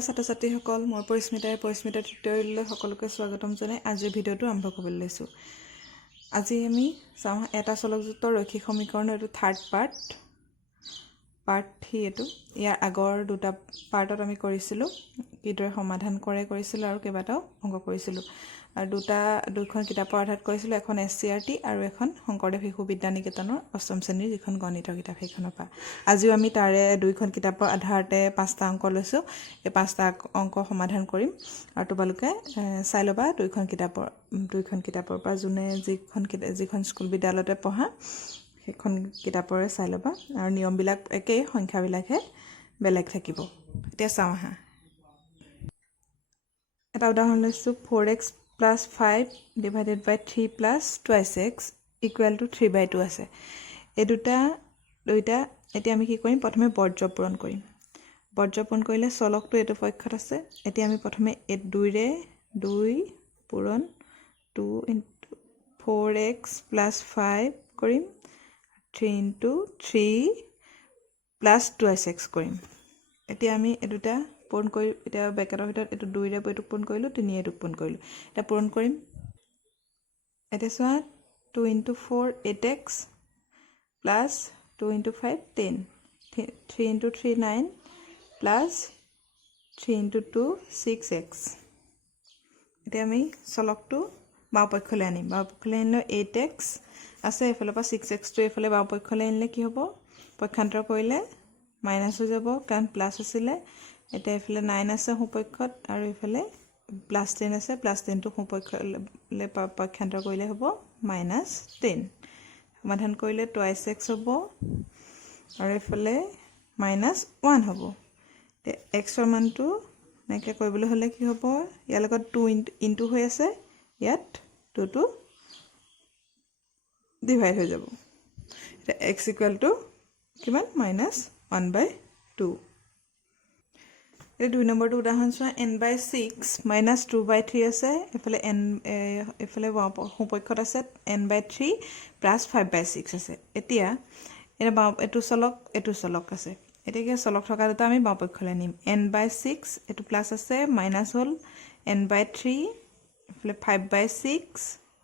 Hello' ছাত্ৰ-ছাত্ৰীসকল, মই পৰিস্মিতা টিউটৰিয়েললৈ সকলোকে স্বাগতম জনাই আজিৰ ভিডিঅ'টো আৰম্ভ কৰিবলৈ লৈছোঁ। আজি আমি চাওঁ এটা চলকযুক্ত ৰৈখিক সমীকৰণৰ এইটো থাৰ্ড পাৰ্ট 3 এইটো। ইয়াৰ আগৰ দুটা পাৰ্টত আমি কৰিছিলোঁ কিদৰে সমাধান কৰিছিলোঁ আৰু কেইবাটাও অংক কৰিছিলোঁ। আৰু দুখন কিতাপৰ আধাৰত কৰিছিলোঁ, এখন SCRT আৰু এখন শংকৰদেৱ শিশু বিদ্যা নিকেতনৰ অষ্টম শ্ৰেণীৰ যিখন গণিতৰ কিতাপ সেইখনৰ পৰা। আজিও আমি তাৰে দুইখন কিতাপৰ আধাৰতে 5টা অংক লৈছোঁ। এই 5টা অংক সমাধান কৰিম আৰু তোমালোকে চাই ল'বা দুইখন কিতাপৰ পৰা যোনে যিখন স্কুল বিদ্যালয়তে পঢ়া সেইখন কিতাপৰে চাই ল'বা আৰু নিয়মবিলাক একেই, সংখ্যাবিলাকহে বেলেগ থাকিব। এতিয়া চাওঁ আহা। এটা উদাহৰণ লৈছোঁ 4x + 5 / 3 + 2x = 3/2 আছে। এই দুইটা এতিয়া আমি কি কৰিম, প্ৰথমে বৰ্জ্য পূৰণ কৰিম। বৰ্জ্য পূৰণ কৰিলে চলকটো এইটো পক্ষত আছে। এতিয়া আমি প্ৰথমে 2ৰে 2 পূৰণ 2 × 4x + 5 কৰিম, 3 × 3 + 2x কৰিম। এতিয়া আমি এই দুটা পূৰণ কৰি এতিয়া ব্ৰেকেটৰ ভিতৰত এইটো 2ৰে এইটো পূৰণ কৰিলোঁ, 3ৰে এইটো পূৰণ কৰিলোঁ। এতিয়া পূৰণ কৰিম। এতিয়া চোৱা 2 × 4 8x + 2 × 5 10, 3 × 3 9 + 3 × 2 6x। এতিয়া আমি চলকটো বাওঁপক্ষলৈ আনিম। বাওঁপক্ষলৈ আনিলে 8x আছে, এইফালৰ পৰা 6xটো এইফালে বাওঁপক্ষলৈ আনিলে কি হ'ব, পক্ষান্তৰ কৰিলে মাইনাছ হৈ যাব কাৰণ প্লাছ আছিলে। এতিয়া এইফালে 9 আছে সোঁপক্ষত আৰু এইফালে +10 আছে, +10টো সোঁপক্ষলৈ পক্ষান্তৰ কৰিলে হ'ব -10। সমাধান কৰিলে 2x হ'ব আৰু এইফালে -1 হ'ব। এতিয়া xৰ মানটো এনেকৈ কৰিবলৈ হ'লে কি হ'ব, ইয়াৰ লগত 2 ইনটু হৈ আছে, ইয়াত 2টো ডিভাইড হৈ যাব। এতিয়া x = কিমান, -1/2। এতিয়া 2 নম্বৰটো উদাহৰণ চোৱা, n/6 - 2/3 আছে, এইফালে সোঁপক্ষত আছে n/3 + 5/6 আছে। এতিয়া এইটো চলক আছে। এতিয়া কি চলক থকা দুটা আমি বাওঁপক্ষলৈ নিম। n/6 এইটো প্লাছ আছে, মাইনাছ হ'ল n/3, এইফালে 5/6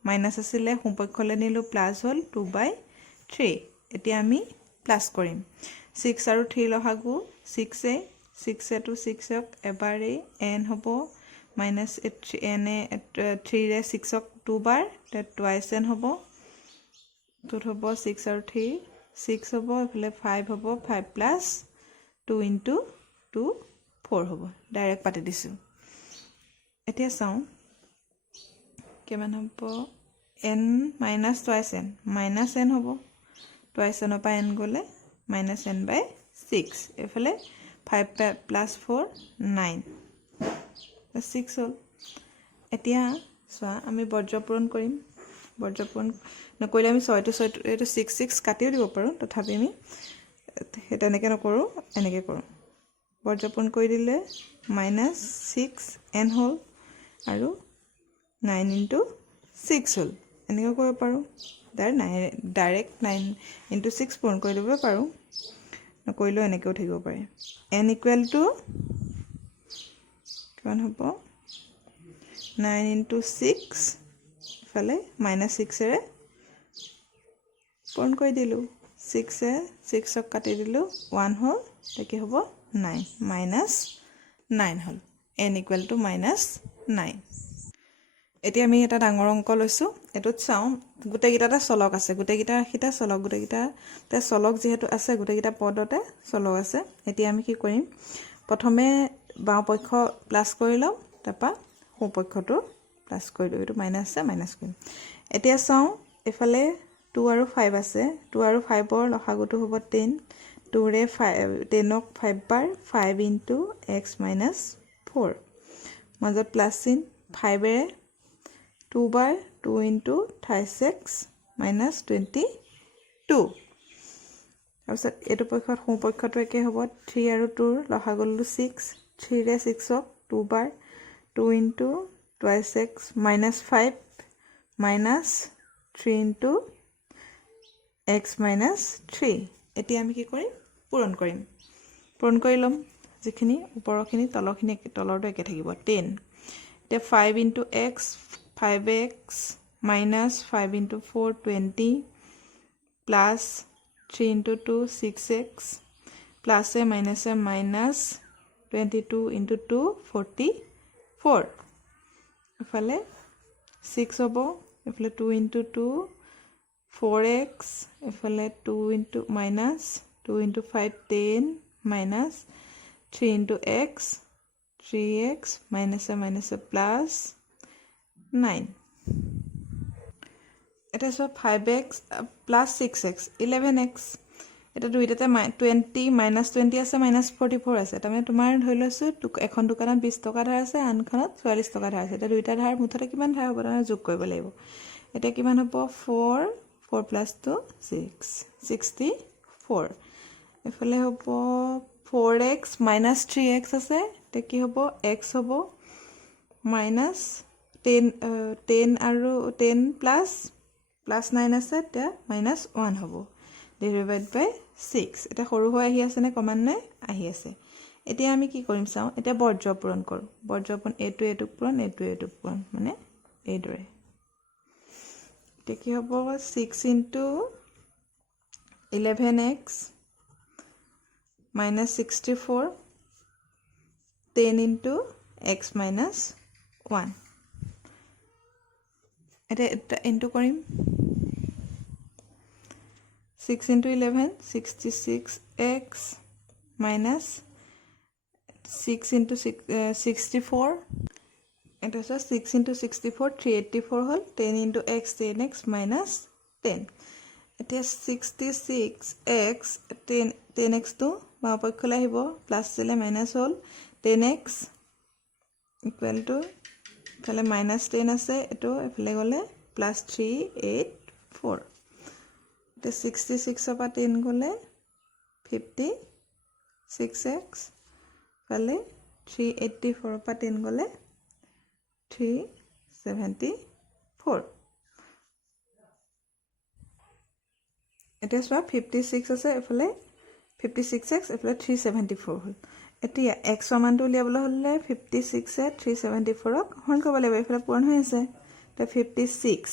মাইনাছ আছিলে, সোঁপক্ষলৈ নিলোঁ, প্লাছ হ'ল 2/3। এতিয়া আমি প্লাছ কৰিম। 6 আৰু 3 লসাগু 6 6ক এবাৰেই n হ'ব, -3ৰে 6ক 2 বাৰ, টুৱাইচ n হ'ব। 2 হ'ব 6 আৰু 3 6 হ'ব, এইফালে 5 হ'ব, 5 + 2 × 2 4 হ'ব। ডাইৰেক্ট পাতি দিছোঁ। এতিয়া চাওঁ কিমান হ'ব, n - টুৱাইচ n -n হ'ব, টুৱাইচ nৰ পৰা n গ'লে -n/6, এইফালে 5 + 4 9 6 হ'ল। এতিয়া চোৱা আমি বৰ্জ্য পূৰণ কৰিম। বৰ্জ্য পূৰণ নকৰিলে আমি 6 এইটো 6 কাটিও দিব পাৰোঁ, তথাপি আমি সেই তেনেকৈ নকৰোঁ, এনেকৈ কৰোঁ। বৰ্জ্য পূৰণ কৰি দিলে -6n হ'ল আৰু 9 × 6 হ'ল। এনেকৈ কৰিব পাৰোঁ, ডাইৰেক্ট 9 × 6 পূৰণ কৰি দিব পাৰোঁ, নকৰিলেও এনেকৈও থাকিব পাৰে। n = কিমান হ'ব, 9 × 6, ইফালে -6ৰে পূৰণ কৰি দিলোঁ, 6ৰে 6ক কাটি দিলোঁ, 1 হ'ল, এতিয়া কি হ'ব 9 -9 হ'ল। n = -9। এতিয়া আমি এটা ডাঙৰ অংক লৈছোঁ। এইটোত চাওঁ গোটেইকেইটাতে চলক আছে, গোটেইকেইটা চলক যিহেতু আছে, গোটেইকেইটা পদতে চলক আছে। এতিয়া আমি কি কৰিম, প্ৰথমে বাওঁপক্ষ প্লাছ কৰি ল'ম, তাৰপৰা সোঁপক্ষটো প্লাছ কৰি দিওঁ। এইটো মাইনাছ আছে, মাইনাছ কৰিম। এতিয়া চাওঁ এইফালে 2 আৰু 5 আছে, 2 আৰু 5ৰ লসাগুটো হ'ব 10, 2ৰে 10ক 5 বাৰ, 5 × x - 4, মাজত প্লাছ চিন, 5ৰে 2 বাৰ, 2 × 36 - 22। তাৰপিছত এইটো পক্ষত সোঁপক্ষটো একে হ'ব, 3 আৰু 2ৰ লসাগু ল'লোঁ 6, 3ৰে 6ক 2 বাৰ, 2 × 26 - 5 -3 × x - 3। এতিয়া আমি কি কৰিম, পূৰণ কৰিম। পূৰণ কৰি ল'ম। যিখিনি ওপৰখিনি তলৰখিনি তলৰটো একে থাকিব 10 এতিয়া 5 into x 5x minus 5 into 4 20 plus 3 into 2 6x plus a minus 22 into 2 44 এফালে 6 হ'ব এফালে 2 into 2 4x এফালে 2 into minus 2 into 5 10 minus 3 into x 3x minus a plus 9 এটা সব 5x plus 6x 11x এটা দুইটাতে 20 minus 20 আছে minus 44 আছে তাৰমানে তোমাৰ ধৰি লৈছো এখন দোকানত 20 টকা ধাৰ আছে আনখনত 44 টকা ধাৰ আছে এটা দুইটা ধাৰ মুঠতে কিমান ধাৰ হ'ব তাৰ যোগ কৰিব লাগিব এটা কিমান হ'ব 4 plus 2 6 64 এফালে হ'ব 4x minus 3x আছে তে কি হ'ব x হ'ব minus 10 আৰু 10 plus 9 আছে তে minus 1 হ'ব divided by 6 এটা সৰু হৈ আহি আছে নে ক্ৰমান্বয়ে আহি আছে এতিয়া আমি কি কৰিম চাও এটা বৰ্জ্য পূৰণ কৰো বৰ্জ্য পূৰণ এটো পূৰণ এটো পূৰণ মানে এই দৰে তে কি হ'ব 6 into 11x minus 64 10 into x minus 1 এটা ইনটু কৰিম 6 into 11 66x minus 6 into 64 এটা আছে 6 into 64 384 হল 10 into x 10x minus 10 এটা 66x 10x তো বামপক্ষলৈ আহিব প্লাস দিলে minus hall 10x equal to তাহলে minus 10 আছে এটো এফালে গলে plus 384 এটা 66 পৰা 10 গলে 56x ফালে 384 পৰা 10 গলে 374 এটা সব 56 আছে এফালে 56x এফালে 374 হল এতিয়া x সমানটো উলিয়াবলৈ হলে 56 এ 374 ক হৰণ কৰিব লাগিব এফালে পূৰণ হৈ আছে তে 56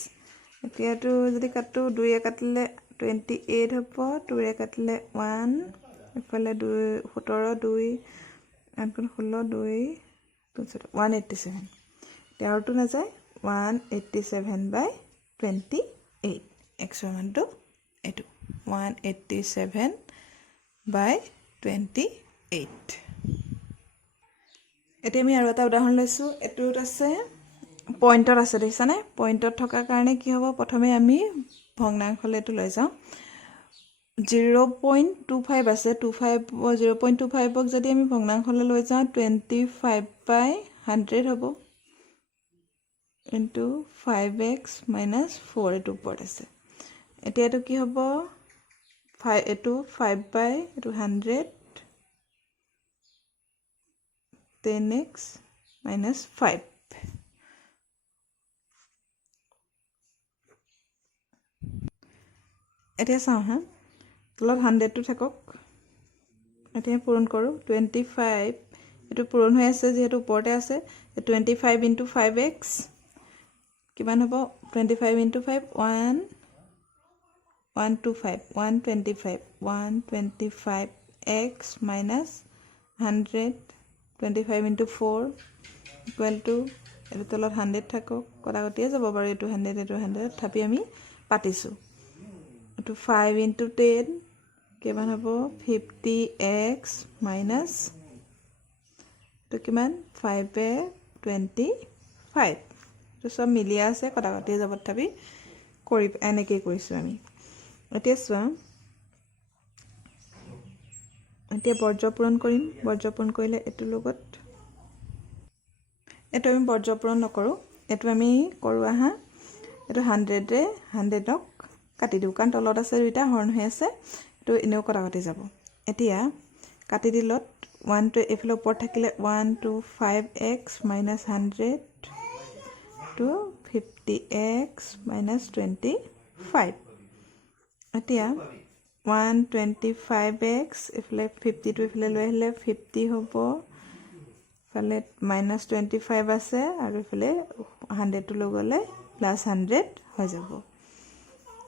এতিয়াটো যদি কাটো 2 এ কাটিলে 28 হ'ব 2 এ কাটিলে 1 এফালে 2 17 2 আনকন 16 2 187 তেৰটো না যায় 187 by 28 x সমানটো এটো 187 by 28 এতিয়া আমি আৰু এটা উদাহৰণ লৈছো এটোত আছে পইণ্টত আছে দেখিছানে পইণ্টত থকা কাৰণে কি হ'ব প্ৰথমে আমি ভগ্নাংশলে এটো লৈ যাও 0.25 আছে 0.25 ক যদি আমি ভগ্নাংশলে লৈ যাও 25 by 100 হ'ব into 5x minus 4 এটো ওপৰত আছে এতিয়া এটো কি হ'ব 5 এটো 5 by এটো 100 10x minus 5 এতিয়া চাও হা তলত 100 টো থাকক এতিয়া পূৰণ কৰো 25 এটো পূৰণ হৈ আছে যেহেতু ওপৰতে আছে 25 into 5x কিমান হ'ব 25 into 5 125 x minus 100 25 into 4 equal to এটো তলত 100 থাকক কটাকটিয়ে যাব বাৰু এটো 100 থাপি আমি পাতিছো এটো 5 into 10 কিমান হ'ব 50x minus তো কিমান 5 এ 25 তো সব মিলিয়া আছে কটাকটিয়ে যাব থাপি কৰি এনেকৈ কৰিছো আমি এতিয়া চোৱা এতিয়া বৰ্জ্য পূৰণ কৰিম বৰ্জ্য পূৰণ কৰিলে এটো লগত এটো আমি বৰ্জ্য পূৰণ নকৰো এটো আমি কৰো আহা এটো 100 ৰে 100 ক কাটি দিও কাৰণ তলত আছে দুইটা হৰণ হৈ আছে এটো এনেও কটাকটি যাব এতিয়া কাটি দিলত 1 to এফালে ওপৰত থাকিলে 1 to 5x minus 100 to 50x minus 25 এতিয়া 125x ইফালে 52 ইফালে লৈ আহিলে 50 হ'ব ইফালে -25 আছে আৰু ইফালে 100 টো লৈ গ'লে +100 হৈ যাব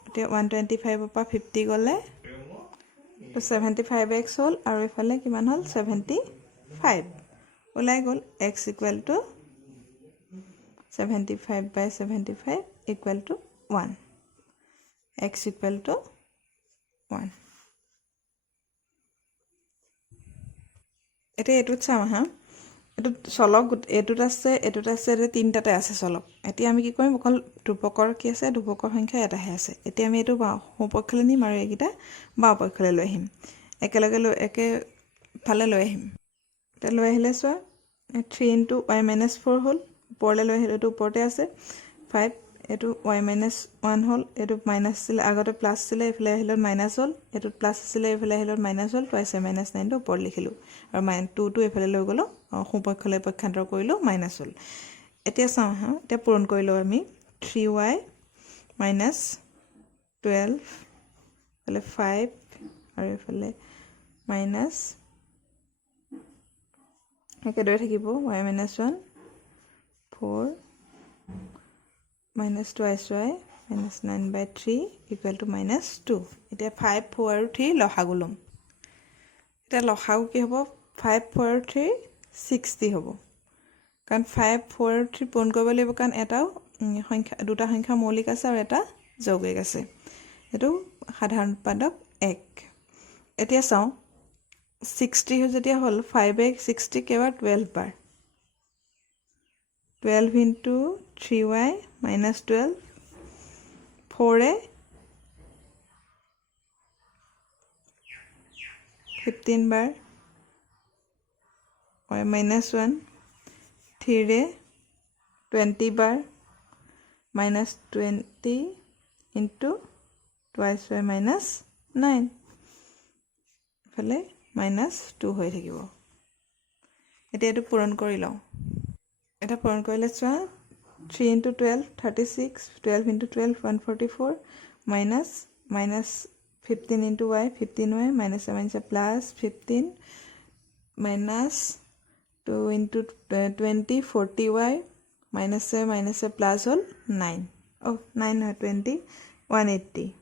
এতিয়া 125 ৰ পৰা 50 গ'লে তো 75x হ'ল আৰু ইফালে কিমান হ'ল 75 ওলাই গ'ল x = 75/75 = 1 x = 1 এতিয়া এটোত চাম হা এটো চলক এটোত আছে তিনটাতে আছে চলক এতিয়া আমি কি কৰিম অকল ধ্ৰুৱকৰ কি আছে ধ্ৰুৱকৰ সংখ্যা এটাহে আছে এতিয়া আমি এটো সোঁপক্ষলৈ নিম আৰু এইকিটা বাওঁপক্ষলৈ লৈ আহিম একেলগে একে ফালে লৈ আহিম এটা লৈ আহিলে চোৱা 3 * y - 4 হ'ল ওপৰলৈ লৈ আহিলে এটো ওপৰতে আছে 5 এটো y - 1 হ'ল এটো মাইনাস ছিল আগতে প্লাস ছিল এফালে আহিলে মাইনাস হ'ল এটো প্লাস ছিল এফালে আহিলে মাইনাস হ'ল টুৱাইস -9 টো ওপৰ লিখিলো আৰু -2 টো এফালে লৈ গলো সোঁপক্ষলৈ পক্ষান্তৰ কৰিলো মাইনাস হ'ল এতিয়া চাও হা এতিয়া পূৰণ কৰিলো আমি 3y - 12 এফালে 5 আৰু এফালে মাইনাস একেদৰে থাকিব y - 1 4 -2y -9/3 = -2 এতিয়া 5 4 আৰু 3 লসাগু লম এটা লসাগু কি হ'ব 5 4 আৰু 3 60 হ'ব কাৰণ 5 4 আৰু 3 পূৰণ কৰিব লাগিব কাৰণ এটাও সংখ্যা দুটা সংখ্যা মৌলিক আছে আৰু এটা যৌগিক আছে এটো সাধাৰণ উৎপাদক 1 এতিয়া চাও 60 যেতিয়া হ'ল 5 60 কেবাৰ 12 বাৰ 12 * 3y - 12 4 15 বাৰ y - 1 3 20 বাৰ -20 into twice y - 9 ফালে -2 হৈ থাকিব এতিয়া এটো পূৰণ কৰি লওঁ এটা পূৰণ কৰিলে চোৱা 3 * 12 36 12 * 12 144 minus 15 into y 15y minus 7 plus 15 minus 2 into 20 40y minus a plus all 9 oh 9 20 180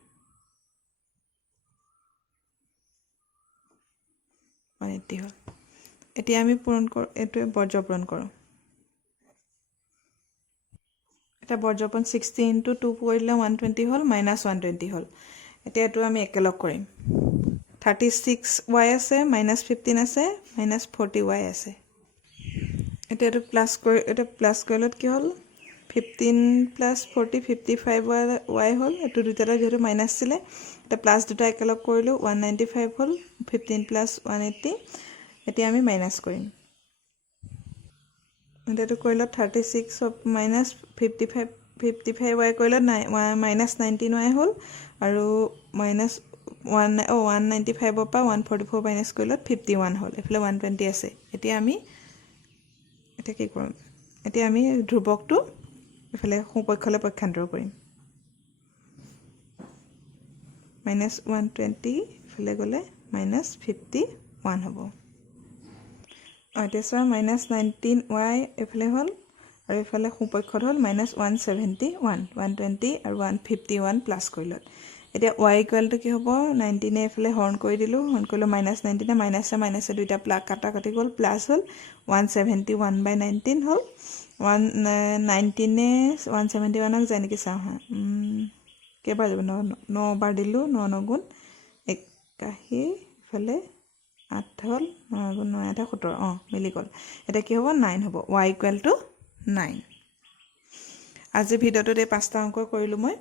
হ'ল এতিয়া আমি পূৰণ কৰ এটো বৰ্জ্য পূৰণ কৰোঁ এটা বৰ্জ্যপন 60 into 2 কৰিলে 120 হ'ল -120 হ'ল এতিয়া এটো আমি একেলগ কৰিম 36y আছে -15 আছে -40y আছে এতিয়া এটো প্লাস কৰিলত কি হ'ল 15 + 40 55y হ'ল এটো দুটাটা যেটো মাইনাস ছিল এটা প্লাস দুটা একেলগ কৰিলো 195 হ'ল 15 + 180 এতিয়া আমি মাইনাস কৰিম এটো কৰিলত 36 - 55y কৰিলত -19y হ'ল আৰু -195 ৰ পৰা 144 মাইনাস কৰিলত 51 হ'ল এফালে 120 আছে এতিয়া আমি এটা কি কৰিম এতিয়া আমি ধ্ৰুৱকটো এফালে সোঁপক্ষলৈ পক্ষান্তৰ কৰিম -120 এফালে গলে -51 হ'ব এতিয়া চোৱা -19y এফালে হ'ল আৰু এফালে সোঁপক্ষত হ'ল -171 120 আৰু 151 প্লাস কৰিলত এতিয়া y = কি হ'ব 19 এফালে হৰণ কৰি দিলো হৰণ কৰিলো -19 মাইনাসে দুইটা প্লাগ কাটা কাটি গ'ল প্লাস হ'ল 171/19 হ'ল 119 171 ক জানি কি চাও হা কেবাৰ যাব 9 বাৰ দিলো 9 9 গুণ 81 ইফালে 8 হ'ল 9 গুণ 9 8 17 মিলি গ'ল এটা কি হ'ব 9 হ'ব y = 9 আজি ভিডিওটোত এই পাঁচটা অংক কৰিলো মই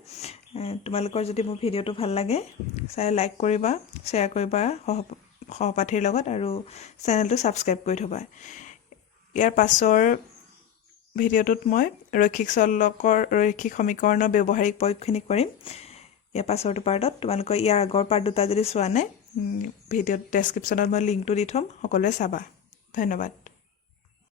তোমালোকৰ যদি মোৰ ভিডিওটো ভাল লাগে চাই লাইক কৰিবা শেয়াৰ কৰিবা সহপাঠীৰ লগত আৰু চেনেলটো সাবস্ক্ৰাইব কৰি থবা ইয়াৰ পাছৰ ভিডিওটোত মই ৰৈখিক সমীকৰণৰ ব্যৱহাৰিক প্ৰয়োগখিনি কৰিম ইয়াৰ পাছৰটো পাৰ্টত তোমালোকৰ ইয়াৰ আগৰ পাৰ্ট দুটা যদি চোৱা নাই ভিডিও ডেসক্ৰিপচনত মই লিংকটো দি থম সকলোৱে চাবা ধন্যবাদ